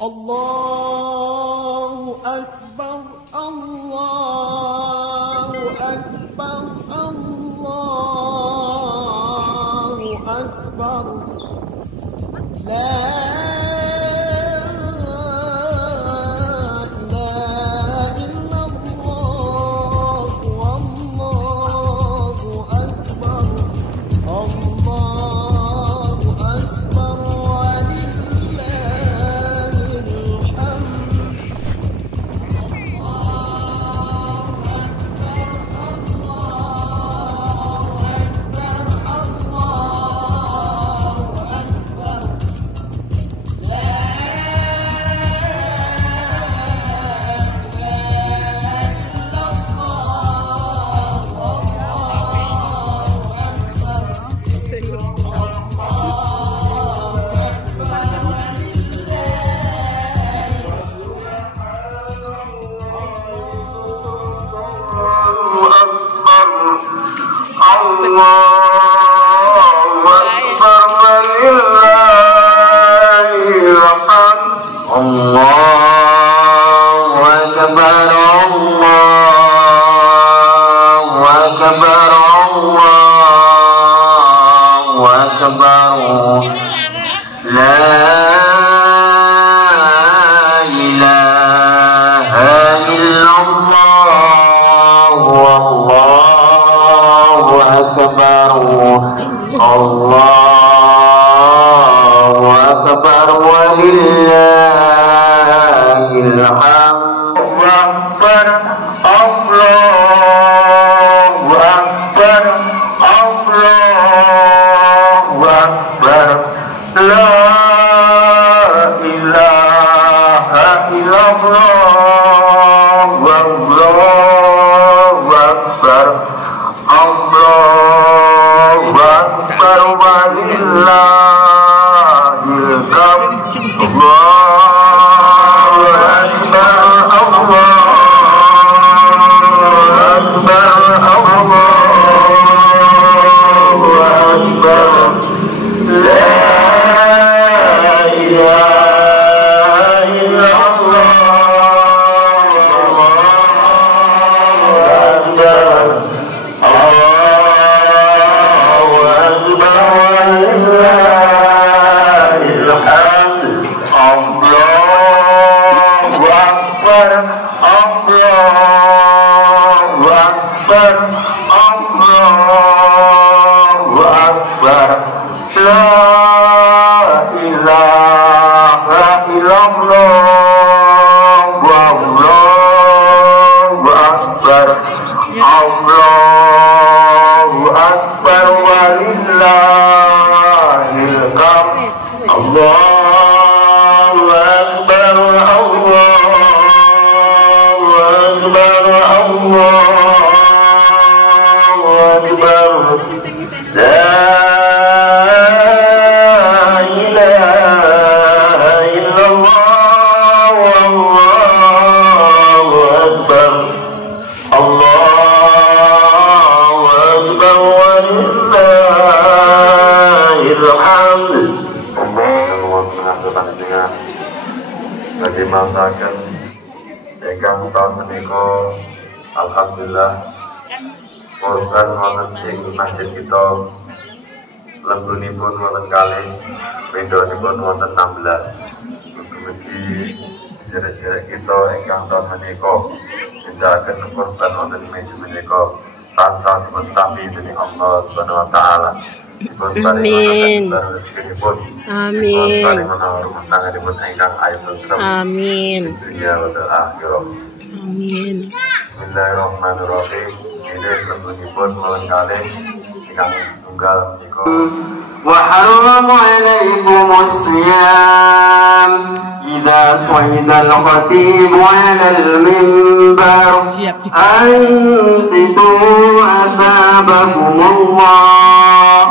Allahu Akbar, Allahu Akbar, Allahu Akbar. La masakan ingkang tahun menika alhamdulillah korban wonten ing masjid kita lembunipun wonten kalih bedonipun wonten 16 mugi derek-derek kita ingkang tahun menika nindakaken korban wonten menika tanpa tapi dening Allah Subhanahu wa taala. Amin. Amin. Amin. Amin. Bismillahirrahmanirrahim. Ini tentunipun melengkali ingkang tunggal niku. Wa harrama 'alaikum as-siyam idza sa'ida al-khatib 'ala al-minbar ansitu asabakum Allah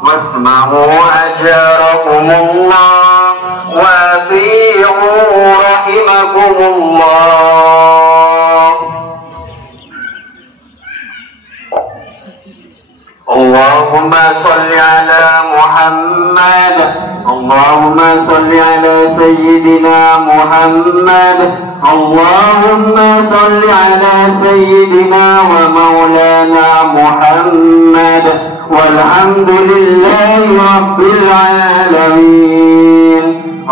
wasma'u ajarakum Allah wa ati'u rahimakum Allah. Allahumma salli ala Muhammad. اللهم صل على سيدنا محمد. اللهم صل على سيدنا ومولانا محمد، والحمد لله رب العالمين.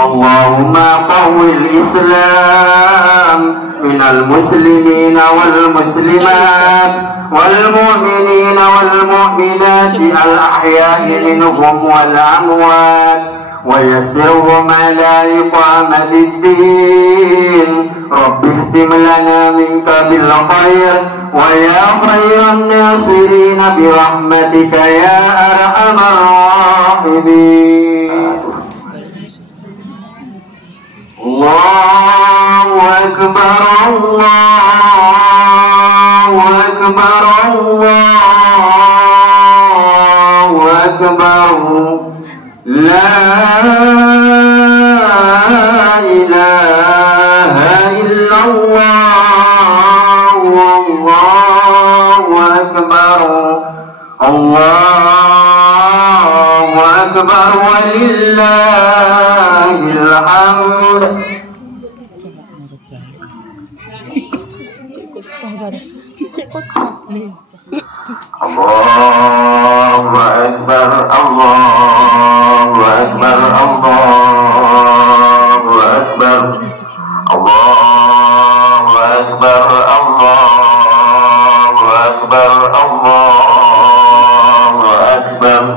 اللهم قوي الإسلام من المسلمين والمسلمات والمؤمنين والمؤمنات الأحياء منهم والأموات، ويسرهم على إقامة الدين. رب اختم لنا منك بالخير ويا خير الناصرين برحمتك يا أرحم الراحمين. الله أكبر الله أكبر الله أكبر، لا إله إلا الله والله أكبر. الله أكبر ولله الحمد. الله أكبر الله أكبر الله أكبر الله أكبر الله أكبر الله أكبر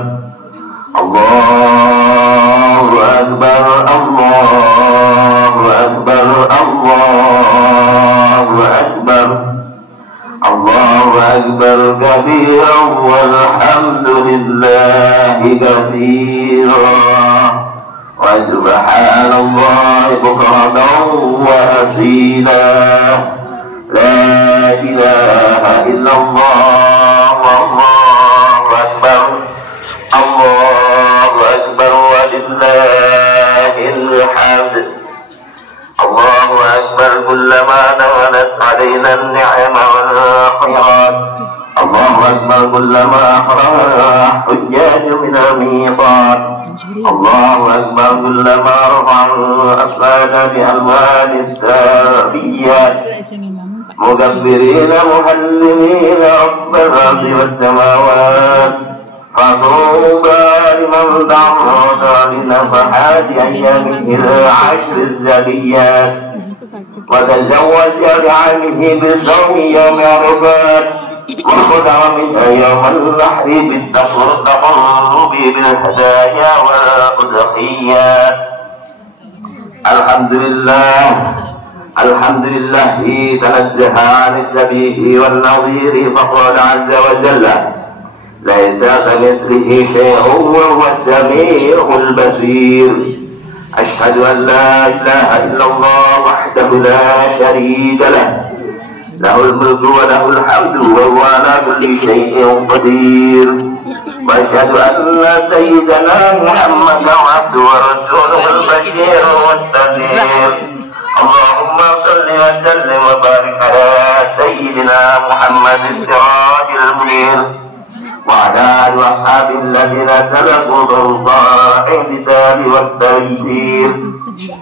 الله أكبر الله أكبر الله أكبر الله أكبر كبيرا والحمد لله كثيرا وسبحان الله بكرة وأصيلا. لا إله إلا الله والله أكبر الله أكبر ولله الحمد. الله أكبر كلما نزلت علينا النعم والخيرات. الله أكبر كلما أخرج حجاج من الميقات. الله أكبر كلما رفعوا أصوات بألوان التربيات مكبرين مهللين رب الأرض والسماوات. فطوبى لمن تعرض لنفحات أيامه العشر الزكيات، وتزوج بعلمه بالصوم يوم عرفات، وخدع منها يوم النحر بالتقرب بالهدايا والأضحيات. الحمد لله الحمد لله تنزه عن السبيه والنظير، فقال عز وجل ليس كمثله شيء وهو السميع البصير. أشهد أن لا إله إلا الله وحده لا شريك له، له الملك وله الحمد وهو على كل شيء قدير. وأشهد أن سيدنا محمدا عبده ورسوله البشير والنذير. اللهم صل وسلم وبارك على سيدنا محمد السراج المنير، وعلى آله وأصحابه الذين سلكوا بالطاعة بالكتاب والتيسير،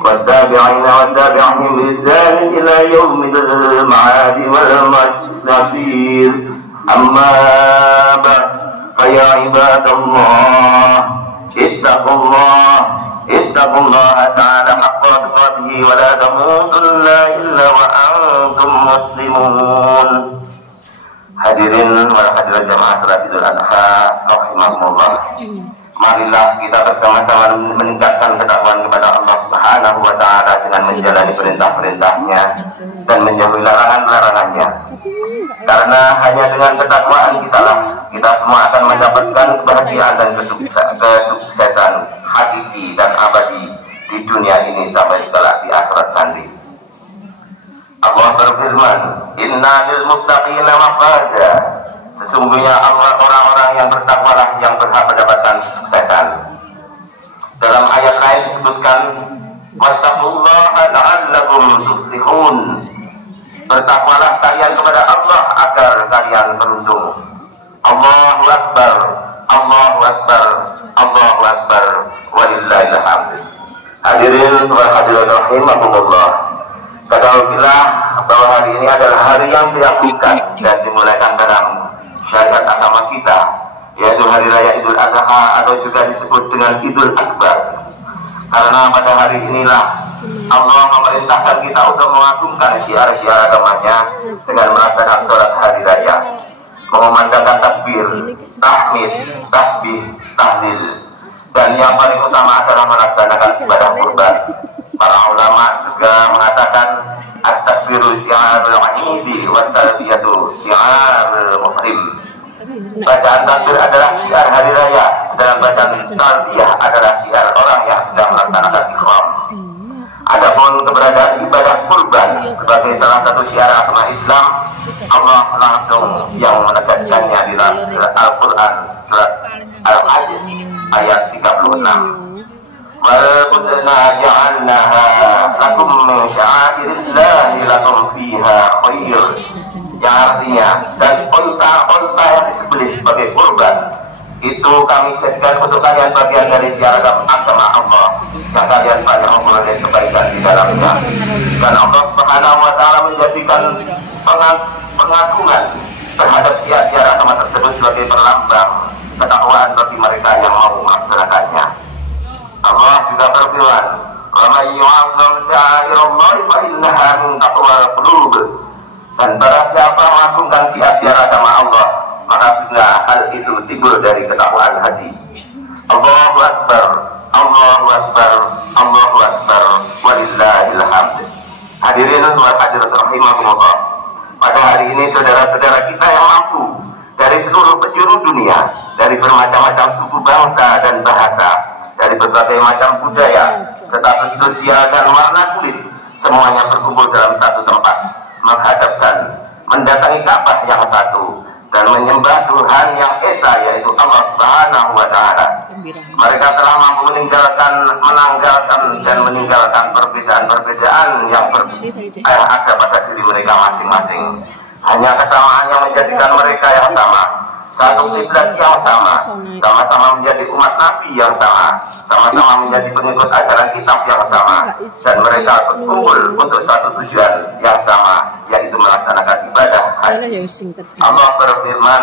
والتابعين والتابعين بإحسان إلى يوم المعاد والمصير. أما بعد، فيا عباد الله اتقوا الله تعالى حق تقاته ولا تموتن إلا وأنتم مسلمون. Hadirin wal hadirat jamaah salat Idul Adha rahimakumullah. Marilah kita bersama-sama meningkatkan ketakwaan kepada Allah Subhanahu wa taala dengan menjalani perintah-perintahnya dan menjauhi larangan-larangannya. Karena hanya dengan ketakwaan kita semua akan mendapatkan kebahagiaan dan kesuksesan hakiki dan abadi di dunia ini sampai kelak di akhirat nanti. Allah berfirman, Inna lil muttaqina mafaza. Sesungguhnya Allah orang-orang yang bertakwalah yang berhak mendapatkan kesuksesan. Dalam ayat lain disebutkan, wattaqullaha la'allakum tuflihun. Bertakwalah kalian kepada Allah agar kalian beruntung. Allahu Akbar, Allahu Akbar, Allahu Akbar, walillahil hamd. rahimahumullah. Ketahuilah bahwa hari ini adalah hari yang dilakukan dan dimulaikan dalam syariat agama kita, yaitu hari raya Idul Adha atau juga disebut dengan Idul Akbar. Karena pada hari inilah Allah memerintahkan kita untuk mengagungkan syiar-syiar agamanya dengan melaksanakan sholat hari raya, mengumandangkan takbir, tahmid, tasbih, tahlil, dan yang paling utama adalah melaksanakan ibadah kurban. Para ulama juga mengatakan at-takbiru syiarul idi wa talbiyatu syiarul muhrim. Bacaan takbir adalah syiar hari raya, sedang bacaan talbiyah adalah syiar orang yang sedang melaksanakan ihram. Adapun keberadaan ibadah kurban sebagai salah satu syiar agama Islam, Allah langsung yang menegaskannya di dalam surat Al-Quran, surat Al-Hajj ayat 36. Wal budna ja'alnaha lakum min sya'airillahi lakum fiha khair. Yang artinya, dan onta-onta yang disembelih sebagai kurban itu kami jadikan untuk kalian bagian dari syiar agama Allah yang kalian banyak memperoleh kebaikan di dalamnya. Dan Allah Subhanahu wa Ta'ala menjadikan pengagungan terhadap syiar-syiar agama tersebut sebagai perlambang ketakwaan bagi mereka yang mau melaksanakannya. Allah juga berfirman, "Wa may yu'azzim sya'airallahi fa innaha min taqwal qulub." Dan barang siapa mengagungkan syiar-syiar agama Allah, maka sudah hal itu timbul dari ketakwaan hati. Allahu Akbar, Allahu Akbar, Allahu Akbar, walillahil hamd. Hadirin wa hadirat rahimahumullah. Pada hari ini saudara-saudara kita yang mampu dari seluruh penjuru dunia, dari bermacam-macam suku bangsa dan bahasa, dari berbagai macam budaya, status sosial dan warna kulit, semuanya berkumpul dalam satu tempat, menghadapkan, mendatangi Ka'bah yang satu, dan menyembah Tuhan yang esa, yaitu Allah Subhanahu wa Ta'ala. Mereka telah mampu menanggalkan dan meninggalkan perbedaan-perbedaan yang ada pada diri mereka masing-masing. Hanya kesamaan yang menjadikan mereka yang sama, satu kiblat yang sama, sama-sama menjadi umat Nabi yang sama, sama-sama menjadi pengikut ajaran kitab yang sama, dan mereka berkumpul untuk satu tujuan yang sama, yaitu melaksanakan ibadah haji. Allah berfirman,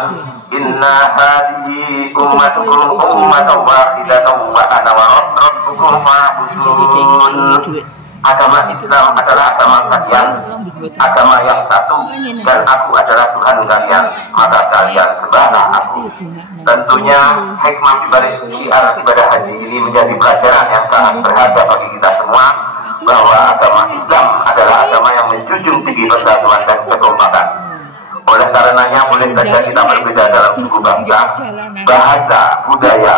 "Inna hadhihi ummatukum ummatan wahidatan wa ana rabbukum fa'budun." Agama Islam adalah agama kalian, agama yang satu, dan aku adalah Tuhan kalian, maka kalian sembahlah aku. Tentunya hikmah dibalik syiar ibadah haji ini menjadi pelajaran yang sangat berharga bagi kita semua, bahwa agama Islam adalah agama yang menjunjung tinggi persatuan dan kekompakan. Oleh karenanya boleh saja kita berbeda dalam suku bangsa, bahasa, budaya,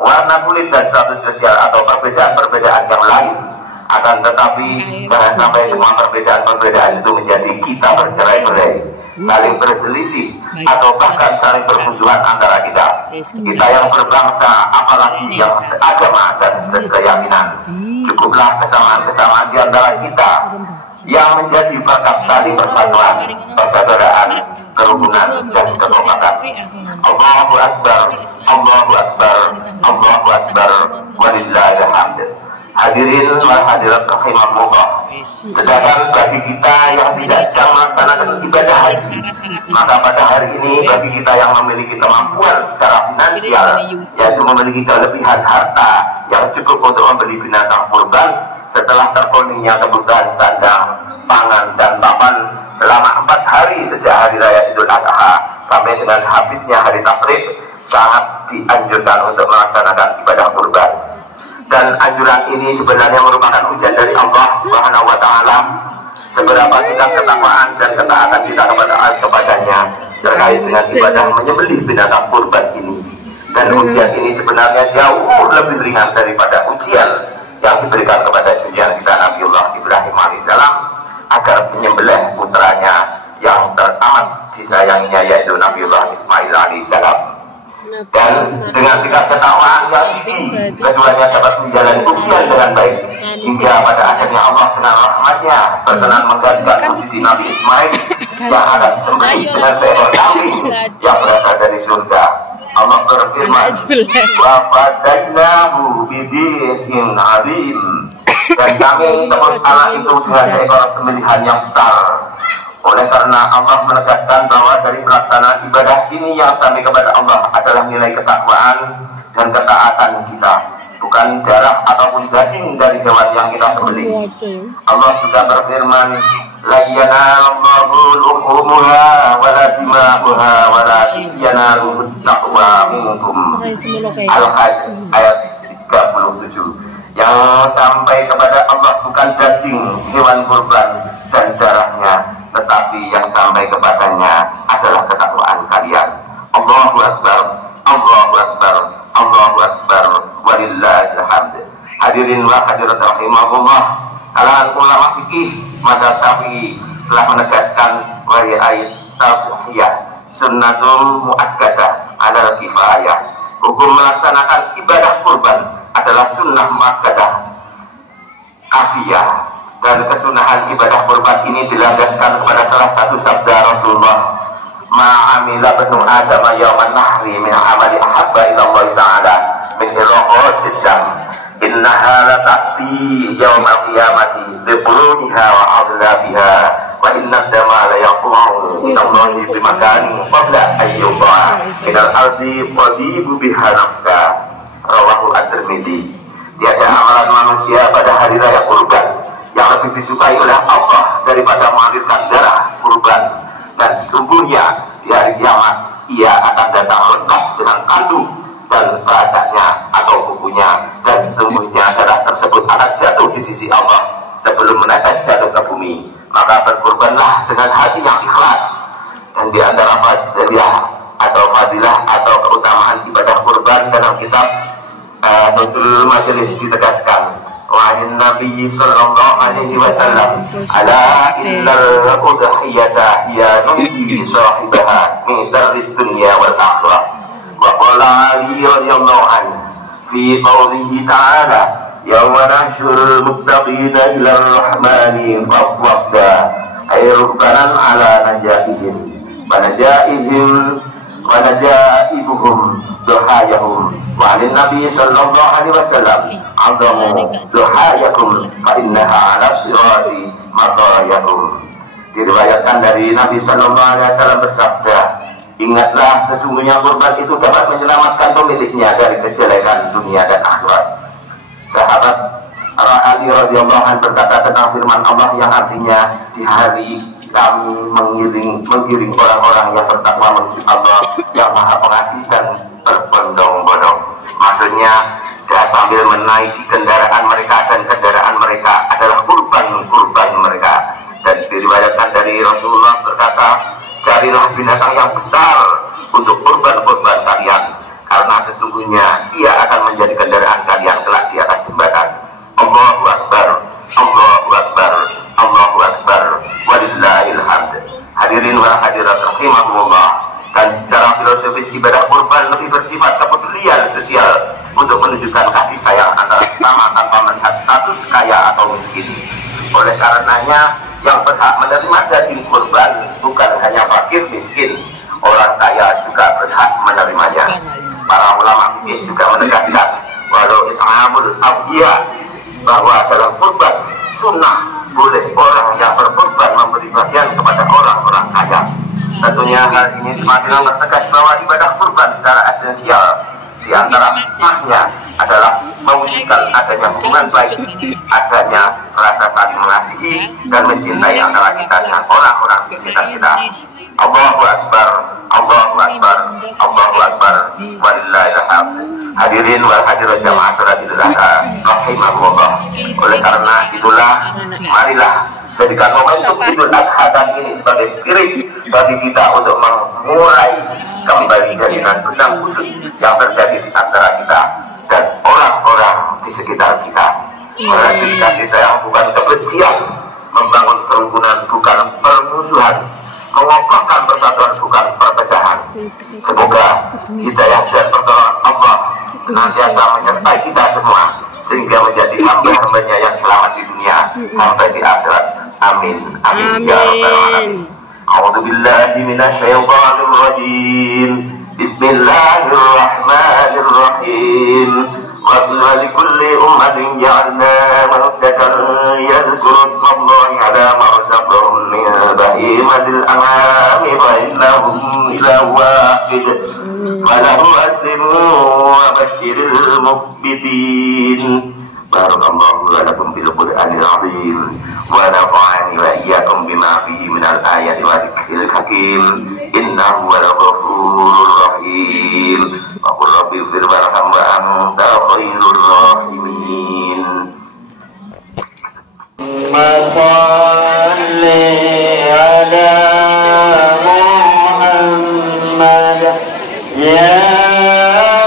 warna kulit, dan status sosial atau perbedaan-perbedaan yang lain. Akan tetapi jangan sampai semua perbedaan-perbedaan itu menjadi kita bercerai-berai, saling berselisih, atau bahkan saling bermusuhan antara kita. Kita yang berbangsa, apalagi yang seagama dan sekeyakinan. Cukuplah kesamaan-kesamaan di antara kita yang menjadi bakat tali persatuan, persaudaraan, kerukunan, dan kekompakan. Allahu Akbar, Allahu Akbar, Allahu Akbar, walillahil hamd. Hadirin wa hadirat rahimahumullah. Sedangkan bagi kita yang tidak sedang melaksanakan ibadah haji, maka pada hari ini bagi kita yang memiliki kemampuan secara finansial, yaitu memiliki kelebihan harta yang cukup untuk membeli binatang kurban, setelah terpenuhinya kebutuhan sandang, pangan, dan papan selama 4 hari sejak hari raya Idul Adha sampai dengan habisnya hari Tasyrik, sangat dianjurkan untuk melaksanakan ibadah kurban. Dan anjuran ini sebenarnya merupakan ujian dari Allah Subhanahu wa Ta'ala, seberapa tingkat ketakwaan dan ketaatan kita kepadanya terkait dengan ibadah menyembelih binatang kurban ini. Dan ujian ini sebenarnya jauh lebih ringan daripada ujian yang diberikan kepada junjungan kita Nabiullah Ibrahim alaihissalam agar menyembelih putranya yang teramat disayanginya, yaitu Nabiullah Ismail alaihissalam. Dan dengan tingkat ketakwaan yang tinggi, keduanya dapat menjalani ujian dengan baik, hingga pada akhirnya Allah dengan rahmatnya berkenan menggantikan posisi Nabi Ismail yang akan disembelih dengan seekor kambing yang berasal dari surga. Allah berfirman, "Wa fadainahu bidhin azim." Dan kami tebus anak itu dengan seekor sembelihan yang besar. Oleh karena Allah menegaskan bahwa dari pelaksanaan ibadah ini yang sampai kepada Allah adalah nilai ketakwaan dan ketaatan kita, bukan darah ataupun daging dari hewan yang kita sembelih. Allah juga berfirman, la yanalallahu luhumuha wala dima'uha walakin yanaluhu taqwa minkum. Al-Hajj ayat 37. Yang sampai kepada Allah bukan daging hewan kurban dan darahnya, tetapi yang sampai kepadanya adalah ketakwaan kalian. Allahu Akbar, Allahu Akbar, Allahu Akbar, walillahil hamd. Hadirin wa hadirat rahimahullah, kalangan ulama fikih mazhab Syafi'i telah menegaskan wari'ayat tauhiyah sunnatul muakkadah ala kifayah. Hukum melaksanakan ibadah kurban adalah sunnah muakkadah kafiyah. Dan kesunahan ibadah kurban ini dilandaskan kepada salah satu sabda Rasulullah, ma'amila benu Adam yawman nahri min amali ahabba ila Allah ta'ala min iraqat jam innaha la ta'ti yawmal qiyamati liburuniha wa adlafiha wa inna dama la yaqumu min Allahi bimakani qabla ayyuba minal arzi wadibu biha nafsa. Rawahu at-Tirmidzi. Tiada amalan manusia pada hari raya kurban yang lebih disukai oleh Allah daripada mengalirkan darah kurban, dan sesungguhnya di hari kiamat ia akan datang lengkap dengan kandung dan bacanya atau bukunya, dan sesungguhnya darah tersebut akan jatuh di sisi Allah sebelum menetes jatuh ke bumi. Maka berkurbanlah dengan hati yang ikhlas. Dan di antara fadilah atau keutamaan ibadah kurban dalam kitab Nuzul Majelis ditegaskan, wa'an Nabi sallallahu alaihi wasallam, ala innal udhiyata hiya nunji sahibaha min syarrid dunya wal akhirah. Wa qala Ali radhiyallahu anhu fi qawlihi ta'ala, yawma nahsyurul muttaqina ila ar-rahmani fawwafda ay rukbanan ala najaihim wa najaibuhum duhayahum wa alin Nabi sallallahu alaihi wasallam adamu duhayakum fa innaha ala sirati matayahum. Diriwayatkan dari Nabi sallallahu alaihi wasallam bersabda, ingatlah sesungguhnya kurban itu dapat menyelamatkan pemiliknya dari kejelekan dunia dan akhirat. Sahabat Ali radhiyallahu anhu berkata tentang firman Allah yang artinya, di hari kami mengiring orang-orang yang bertakwa menuju Allah yang Maha Pengasih dan berbondong-bondong. Maksudnya, sambil menaiki kendaraan mereka, dan kendaraan mereka adalah kurban mereka. Dan diriwayatkan dari Rasulullah berkata, carilah binatang yang besar untuk kurban kalian, karena sesungguhnya ia akan menjadi kendaraan kalian kelak di atas jembatan. Allahu Akbar, Allahu Akbar, Allahu Akbar, walillahil hamd. Hadirin wa hadirat rahimahullah, dan secara filosofis ibadah kurban lebih bersifat kepedulian sosial untuk menunjukkan kasih sayang antara sesama tanpa melihat status kaya atau miskin. Oleh karenanya, yang berhak menerima daging kurban bukan hanya fakir miskin, orang kaya juga berhak menerimanya. Para ulama fikih juga menegaskan, walau it'amul abdiya, bahwa dalam kurban sunnah boleh orang yang berkurban memberi bagian kepada orang-orang kaya. Tentunya hal ini semakin mempertegas bahwa ibadah kurban secara esensial di antara hikmahnya adalah mewujudkan adanya hubungan baik, adanya rasa saling mengasihi dan mencintai antara kita dengan orang-orang di sekitar kita. Allahu Akbar, Allahu Akbar, Allahu Akbar, walillahil hamd. Hadirin wal hadirat jamaah salat Idul Adha rahimahullah. Oleh karena itulah, marilah jadikan momentum Idul Adha dan ini sebagai spirit bagi kita untuk mengurai kembali jaringan benang kusut yang terjadi di antara kita dan orang-orang di sekitar kita. Melanjutkan kasih sayang bukan kebencian, membangun kerukunan bukan permusuhan, mengokohkan persatuan bukan perpecahan. Semoga hidayah dan pertolongan Allah senantiasa menyertai kita semua, sehingga menjadi hamba-hambanya yang selamat di dunia sampai di akhirat. Amin. Amin. Ya Rabbal Alamin. A'udzu billahi minasyaitonir rajim. Bismillahirrahmanirrahim. ولكل أمة جعلنا منسكا يذكروا اسم الله على ما رزقهم من بهيمة الأنعام فإنهم إله واحد فله أسلموا وبشر المخبتين. بارك الله لكم في القرآن العظيم ونفعني وإياكم بما فيه من الآيات والذكر الحكيم إنه هو الغفور الرحيم. وقل رب اغفر وارحم وأنت خير الراحمين. صل على محمد يا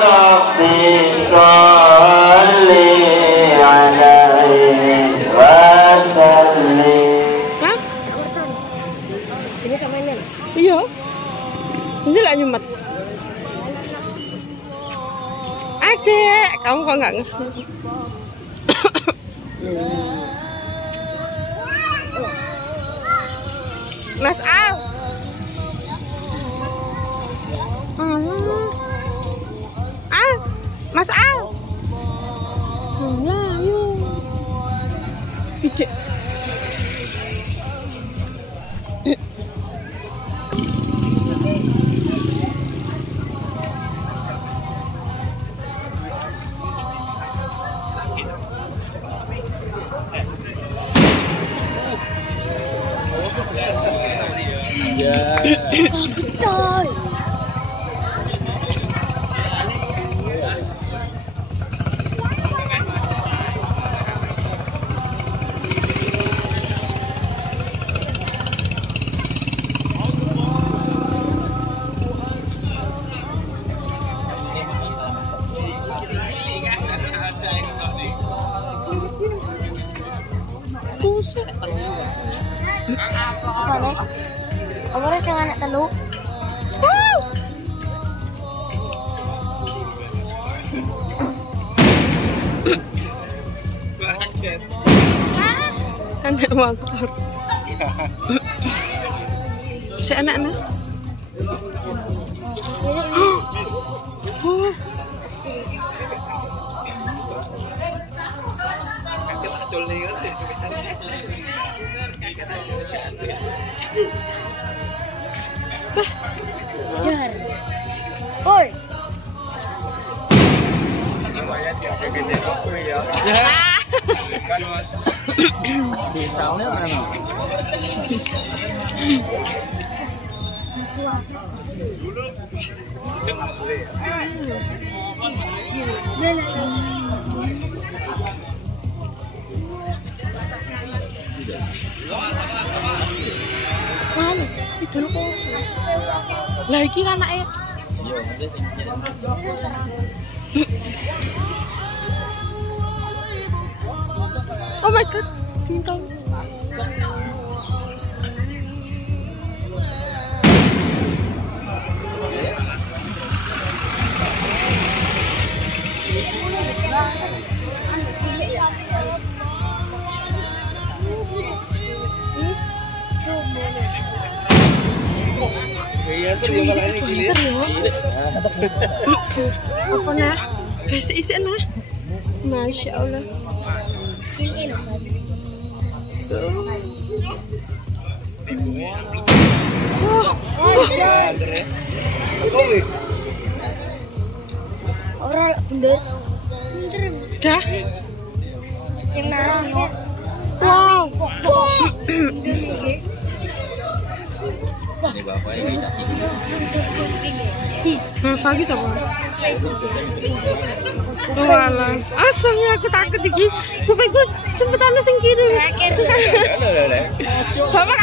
ربي صل عليه وسلم. Hah? Iya. Ini lah nyumet. Adek, kamu kok nggak ngesu? Mas Al. Al, Mas Al. Alah, yuk. Pijak. Umurnya cuma anak telu. Anak motor. Si anak-anak. Jar. Oi. Lah iki anake. Oh my god, bintang. Apa nah? Isi nah. Masya Allah. Orang bener. Dah. Yang narangnya. Wow. Ini bapaknya kita Bapak lagi sama. Walah, asalnya aku takut iki. Bapakku sempet ana sing kiri. Bapak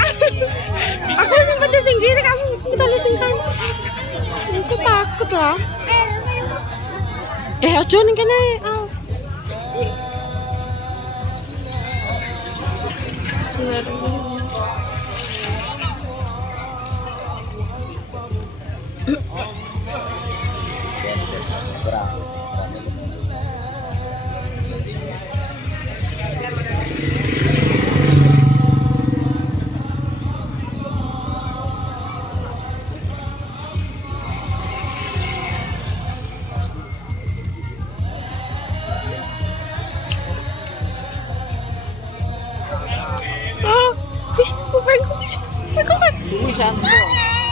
aku sempet sing kiri, kamu sempet ana sing kanan. Aku takut lah. Aja ning kene. Bismillahirrahmanirrahim.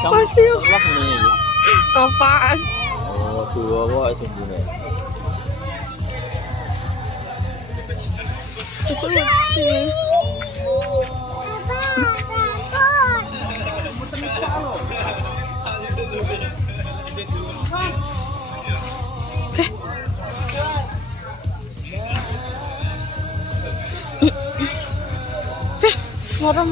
Masih. Apaan? Oh, tua kok sembunyi. Orang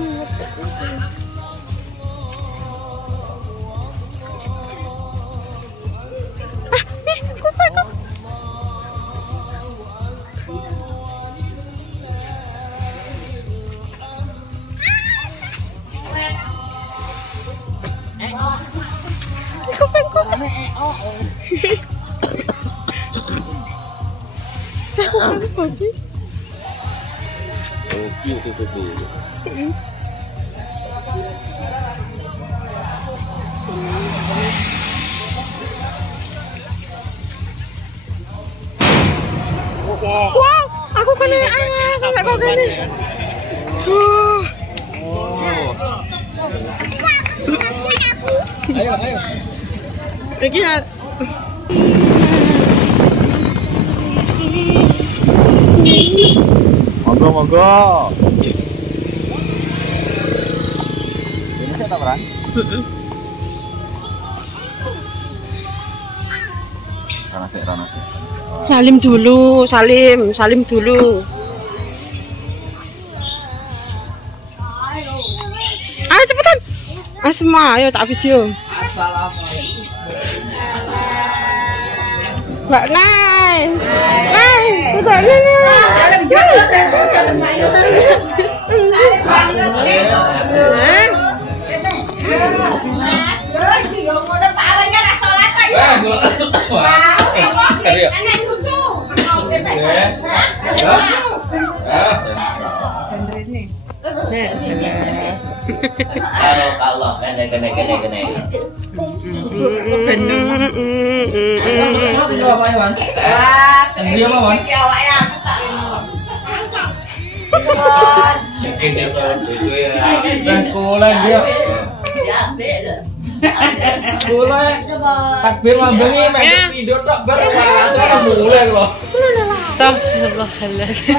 wow, aku kena air sampai kau gini. Ayo. Lagi ya. Monggo. Ini saya tawaran. Rana sih. Salim dulu. Ayo cepetan. Asma, ayo tak video. Assalamualaikum. Mbak Nay. Nay, udah ini. Kalau kene. Takbir mambengi mek video tok bar ora mulai lho. Astagfirullahaladzim.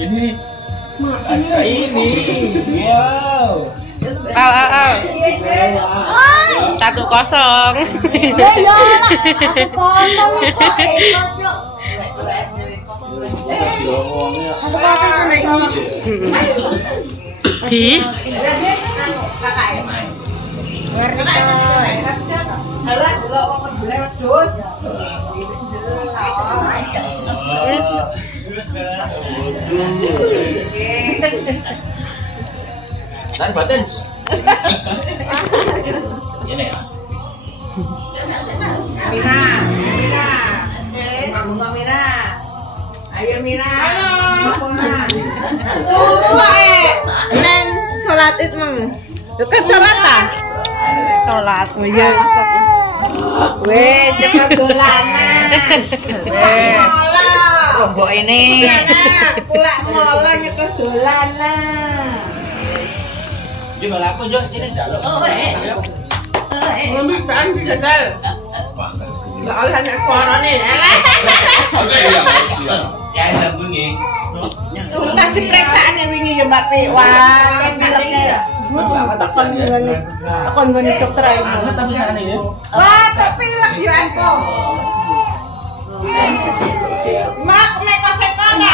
Ini aja ini. Wow. 1-0. Ya, aku kosong kok sekot. Aku kosong sama ini. Di Dan batin. Ini ya. Mira. Ayo Mira. Halo. neng salat itu mang. Bukan salat ah. Salat. Oh iya. Weh, cepat dolanan. Rombok ini. Pulak mola nyekel dolanan. Gimana aku Jo? Ini jaluk. Ngomong kan jadal. Soal hanya suara nih. Ya udah bunyi. Tuntas diperiksaane wingi ya Mbak Pi. Wah, filmnya. Takon ngene dokter ae. Wah, tapi film yo anko. Mak nek kok sekona.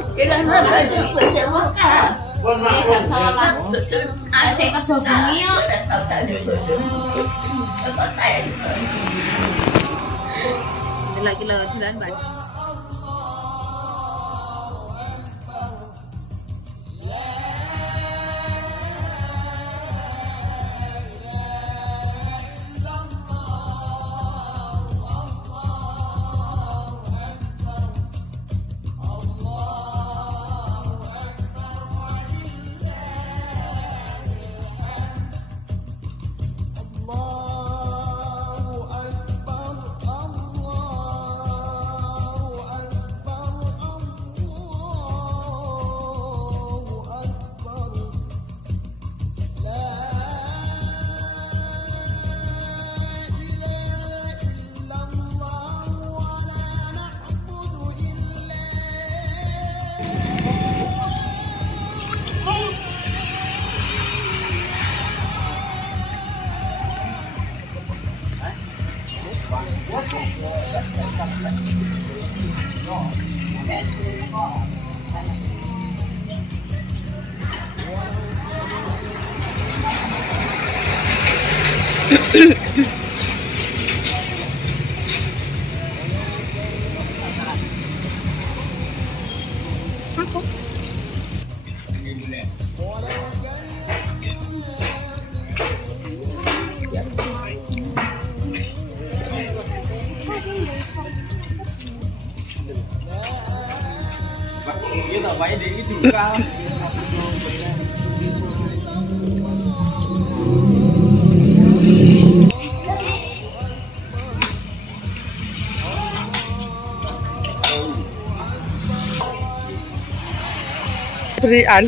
Kailan na lang bersama ka. Ini salah. Ada kerja bengi yo. Lagi lo jalan ban. Kita main di itu kau. Berian.